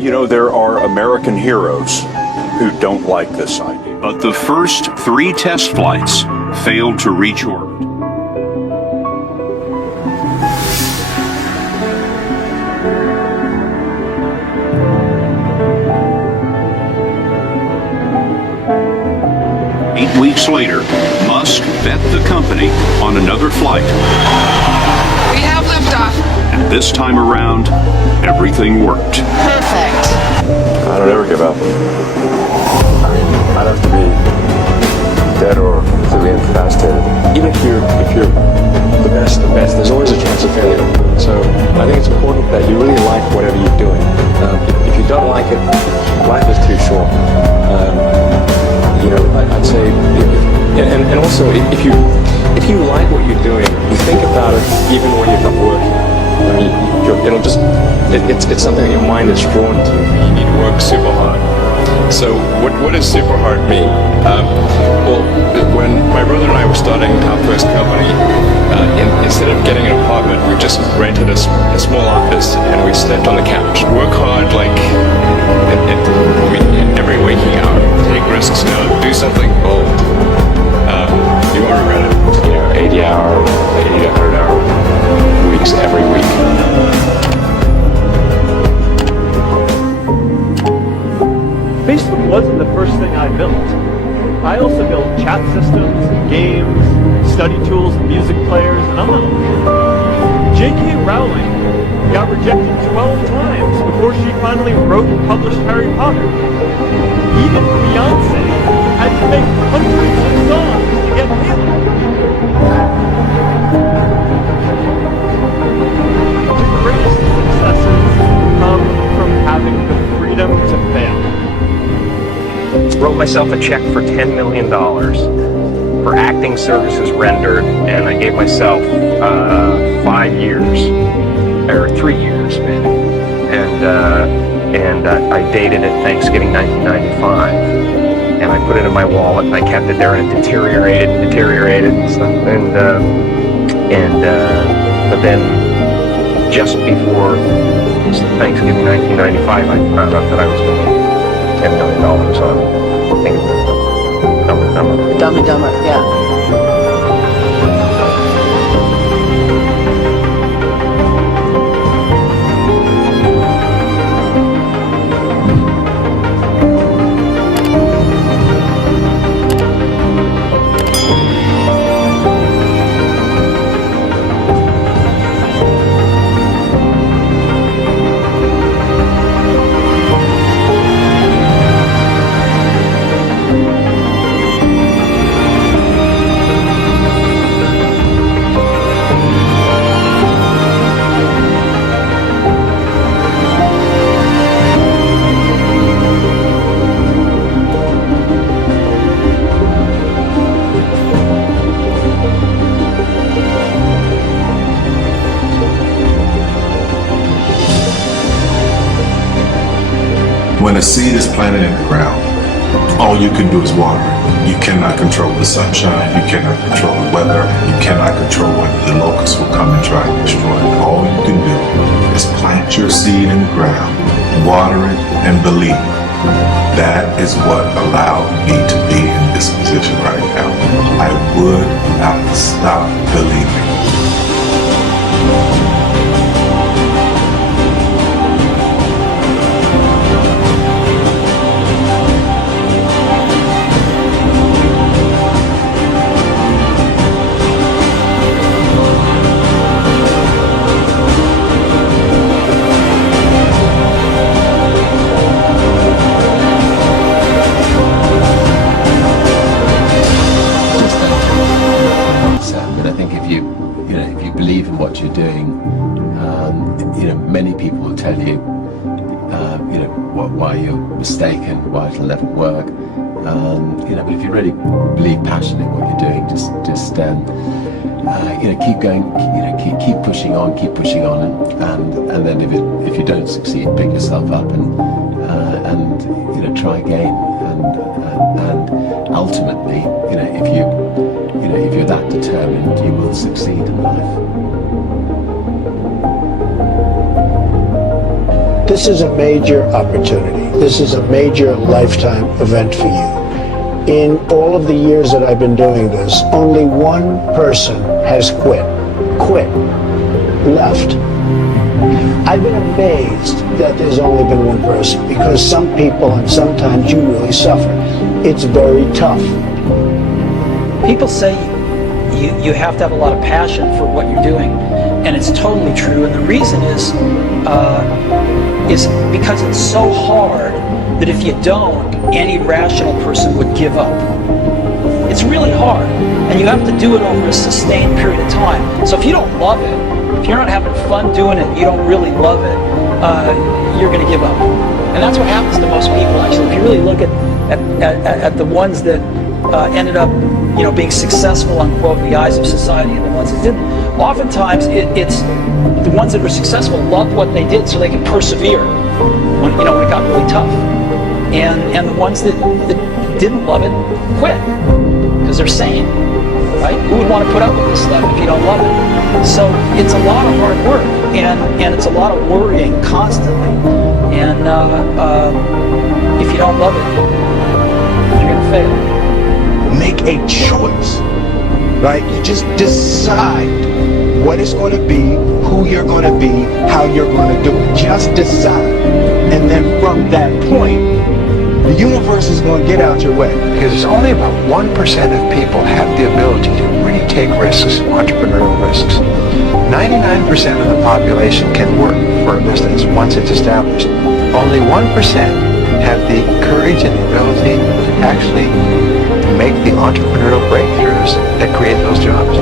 You know, there are American heroes who don't like this idea. But the first 3 test flights failed to reach orbit. Weeks later, Musk bet the company on another flight. We have liftoff. And this time around, everything worked. Perfect. I don't ever give up. I mean, I'd have to be dead or completely incapacitated. Even if you're the best of the best, there's always a chance of failure. So I think it's important that you really like whatever you're doing. If you don't like it, life is too short. You know, I'd say, and also if you like what you're doing, you think about it even when you're not working. I mean, it's something that your mind is drawn to. You need to work super hard. So what does super hard mean? Well, when my brother and I were starting our first company, instead of getting an apartment, we just rented a small office and we slept on the couch. Work hard, like every waking hour. Take risks, do something bold. You won't regret it. You know, 80 to 100 hour weeks every week. Facebook wasn't the first thing I built. I also built chat systems, games, study tools, music players, and I'm not. J.K. Rowling got rejected 12 times before she finally wrote and published Harry Potter. Even Beyonce had to make hundreds of songs to get hit. The greatest successes come from having the freedom to fail. Wrote myself a check for $10 million for acting services rendered, and I gave myself 5 years, or 3 years maybe, and I dated it Thanksgiving 1995, and I put it in my wallet, and I kept it there, and it deteriorated and stuff, but then just before Thanksgiving 1995, I found out that I was going to $10 million on, I think, Dumb and Dumber, yeah. When a seed is planted in the ground, all you can do is water it. You cannot control the sunshine, you cannot control the weather, you cannot control when the locusts will come and try to destroy it. All you can do is plant your seed in the ground, water it, and believe. That is what allowed me to be in this position right now. I would not stop believing. What you're doing, many people will tell you, why you're mistaken, why it'll never work. But if you really believe passionately what you're doing, just keep going, keep pushing on, and then if you don't succeed, pick yourself up and try again, and ultimately, if you're that determined, you will succeed in life. This is a major opportunity. This is a major lifetime event for you. In all of the years that I've been doing this, only one person has quit, left. I've been amazed that there's only been one person, because some people and sometimes you really suffer. It's very tough. People say you have to have a lot of passion for what you're doing, and it's totally true. And the reason is because it's so hard that if you don't, any rational person would give up. It's really hard, and you have to do it over a sustained period of time. So if you don't love it, if you're not having fun doing it, you don't really love it, you're going to give up. And that's what happens to most people, actually. If you really look at the ones that ended up, being successful, unquote, in the eyes of society, and the ones that didn't, oftentimes it's the ones that were successful loved what they did so they could persevere when it got really tough. And the ones that didn't love it quit because they're sane, right? Who would want to put up with this stuff if you don't love it? So it's a lot of hard work, and it's a lot of worrying constantly. And if you don't love it, you're going to fail. Make a choice, right? You just decide what it's going to be, who you're going to be, how you're going to do it. Just decide. And then from that point, the universe is going to get out your way. Because only about 1% of people have the ability to really take risks, entrepreneurial risks. 99% of the population can work for a business once it's established. Only 1% have the courage and the ability to actually make the entrepreneurial breakthroughs that create those jobs.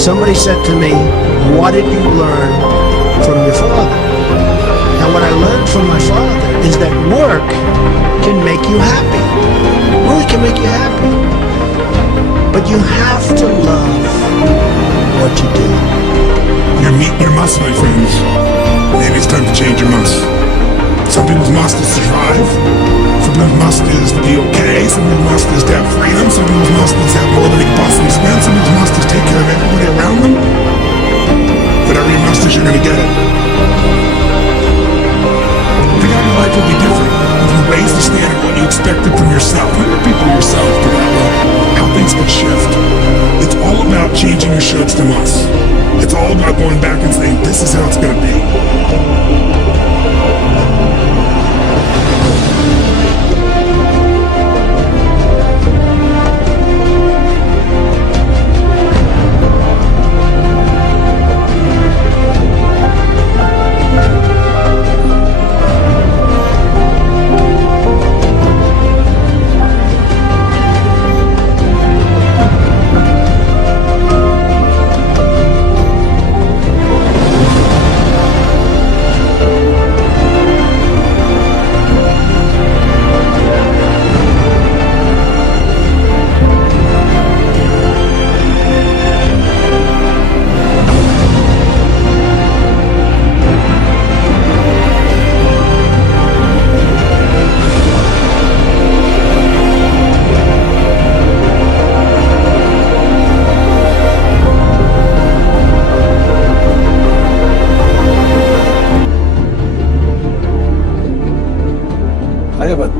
Somebody said to me, what did you learn from your father? And what I learned from my father is that work can make you happy. Really can make you happy. But you have to love what you do. You're meeting your must, my friends. Maybe it's time to change your must. Some people's must is to drive. Some people's must is to be okay. Some people's must is to have freedom. Some people's must is to have more than they can possibly spend. Some people's must is to take care of everybody around them. Whatever your must is, you're going to get it. I think your life will be different if you raise the standard what you expected from yourself. You people yourself to that level. How things can shift. It's all about changing your shoulds to must. It's all about going back and saying, this is how it's going to be.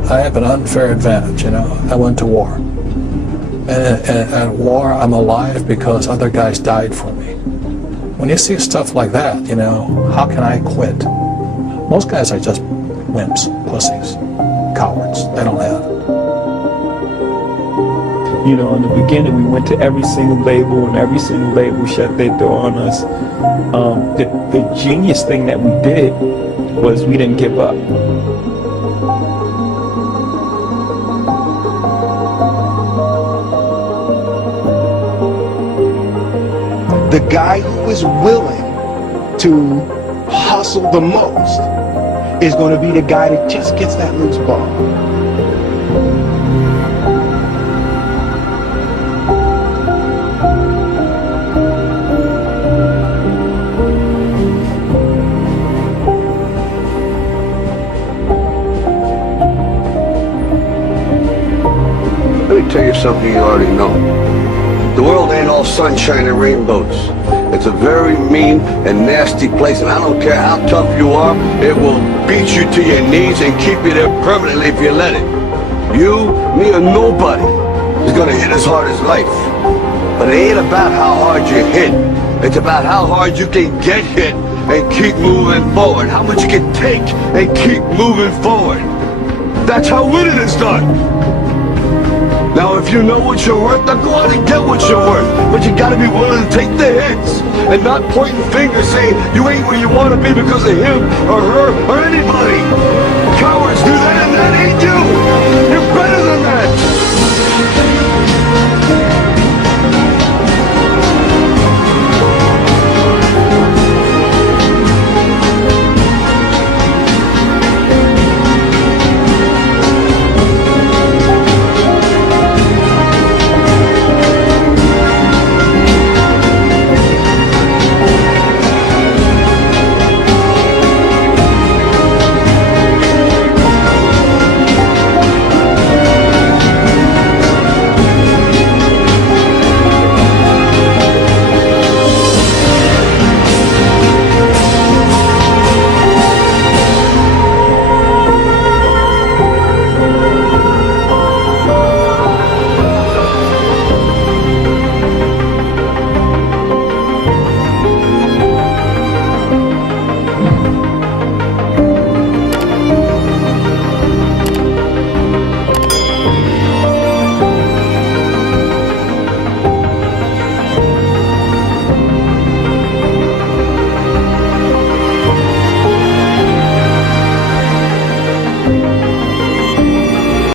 I have an unfair advantage, I went to war. And at war, I'm alive because other guys died for me. When you see stuff like that, how can I quit? Most guys are just wimps, pussies, cowards. They don't have it. In the beginning, we went to every single label, and every single label shut their door on us. The genius thing that we did was we didn't give up. The guy who is willing to hustle the most is going to be the guy that just gets that loose ball. Let me tell you something you already know. The world ain't all sunshine and rainbows. It's a very mean and nasty place, and I don't care how tough you are, it will beat you to your knees and keep you there permanently if you let it. You, me, or nobody is gonna hit as hard as life. But it ain't about how hard you hit. It's about how hard you can get hit and keep moving forward. How much you can take and keep moving forward. That's how winning is done. Now, if you know what you're worth, then go out and get what you're worth. But you gotta be willing to take the hits and not pointing fingers saying you ain't where you want to be because of him or her or anybody. Cowards do that, and that ain't you.